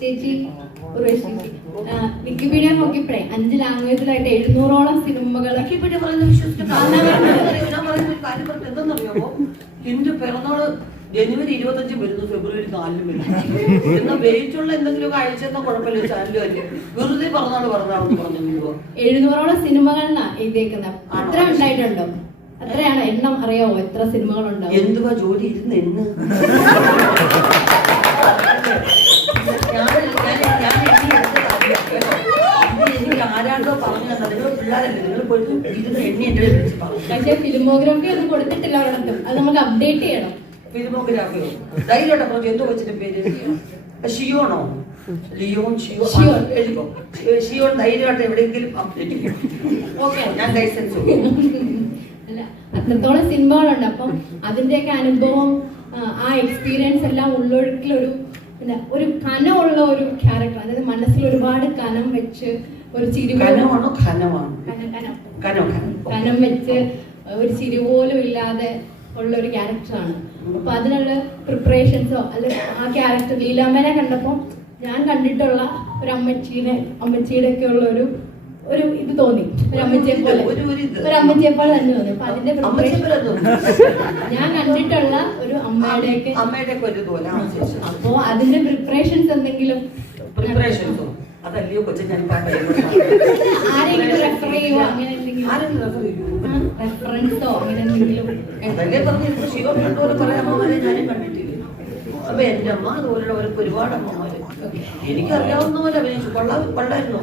ചേച്ചി ചേച്ചി വിക്കിപീഡിയ നോക്കിയപ്പോഴേ അഞ്ച് ലാംഗ്വേജിലായിട്ട് എഴുന്നൂറോളം സിനിമകൾ വിക്കിപീഡിയ പറയുന്ന പറഞ്ഞത് എന്തെന്നറിയാമോ എന്റെ പിറന്നാൾ ജനുവരി ഇരുപത്തഞ്ചും വരുന്നു ഫെബ്രുവരി നാലിലും വരുന്നു. എന്നാ വെയിറ്റുള്ള എന്തെങ്കിലും അയച്ചെന്ന കുഴപ്പമില്ല ചാനലും അല്ലേ വെറുതെ പറഞ്ഞാണ് പറഞ്ഞാണെന്ന് പറഞ്ഞു എഴുന്നൂറോളം സിനിമകൾ എഴുതിയേക്കുന്നത് അത്ര ഉണ്ടായിട്ടുണ്ടോ? അത്രയാണ്. എണ്ണം അറിയാവോ? എത്ര സിനിമകളുണ്ടോ എന്തുവാ ജോലി ഇരുന്ന് എന്ന്? പറഞ്ഞു തന്നത് നിങ്ങൾ പിള്ളേരല്ലേ നിങ്ങൾ പോയിട്ട് ഇരുന്ന് എണ്ണി വെച്ച് പറഞ്ഞു. പക്ഷേ ഫിലിമോഗ്രാഫി ഒന്നും കൊടുത്തിട്ടില്ല ഒരിടത്തും അത് നമുക്ക് അപ്ഡേറ്റ് ചെയ്യണം. ഫിലിമോഗ്രാഫിയോ ധൈര്യമായിട്ട് പറഞ്ഞു എന്തോ വെച്ചിട്ട് പേര് ഷിയോണോ? ലിയോൺ ഷിയോ. എഴുതിക്കോ. ഷിയോൺ ധൈര്യമായിട്ട് എവിടെയെങ്കിലും അപ്ഡേറ്റ് ചെയ്യും. ഓക്കെ ഞാൻ ലൈസൻസ് അത്രത്തോളം സിനിമകളുണ്ട്. അപ്പം അതിന്റെയൊക്കെ അനുഭവം ആ, എക്സ്പീരിയൻസ് എല്ലാം ഉള്ളൊഴുക്കിലൊരു ഒരു കനമുള്ള ഒരു ക്യാരക്ടർ അതായത് മനസ്സിൽ ഒരുപാട് കനം വെച്ച് ഒരു ചിരി കനമാണോ ഖനമാണോ കനം കനം. വെച്ച് ഒരു ചിരി പോലും ഇല്ലാതെ ഉള്ള ഒരു ക്യാരക്ടറാണ് അപ്പൊ അതിനുള്ള പ്രിപ്പറേഷൻസോ അല്ലെ ആ ക്യാരക്ടർ ലീലാമ്മനെ കണ്ടപ്പോൾ ഞാൻ കണ്ടിട്ടുള്ള ഒരു അമ്മച്ചീനെ അമ്മച്ചിയുടെ ഒക്കെ ഉള്ള ഒരു ഒരു ഇത് തോന്നി. ഒരു അമ്മച്ചിയെ പോലെ. ഒരു- അമ്മച്ചിയെ പോലെ തന്നെ തോന്നി. അപ്പൊ അതിന്റെ ഞാൻ കണ്ടിട്ടുള്ള ഒരു അമ്മയുടെ ശരി. അപ്പോ അതിന്റെ പ്രിപ്പറേഷൻസ് എന്തെങ്കിലും പ്രിപ്പറേഷൻസോ അതല്ലയോ കൊച്ചു ഞാൻ അതല്ലേ ശിവ കണ്ടുപോലെ കുറെ അമ്മമാരെ ഞാനും കണ്ടിട്ടില്ല. അപ്പൊ എന്റെ അമ്മ അതുപോലുള്ളവർക്ക് ഒരുപാട് അമ്മമാര്. എനിക്കറിയാവുന്ന പോലെ അഭിനയിച്ചു. കൊള്ളാ കൊള്ളായിരുന്നോ.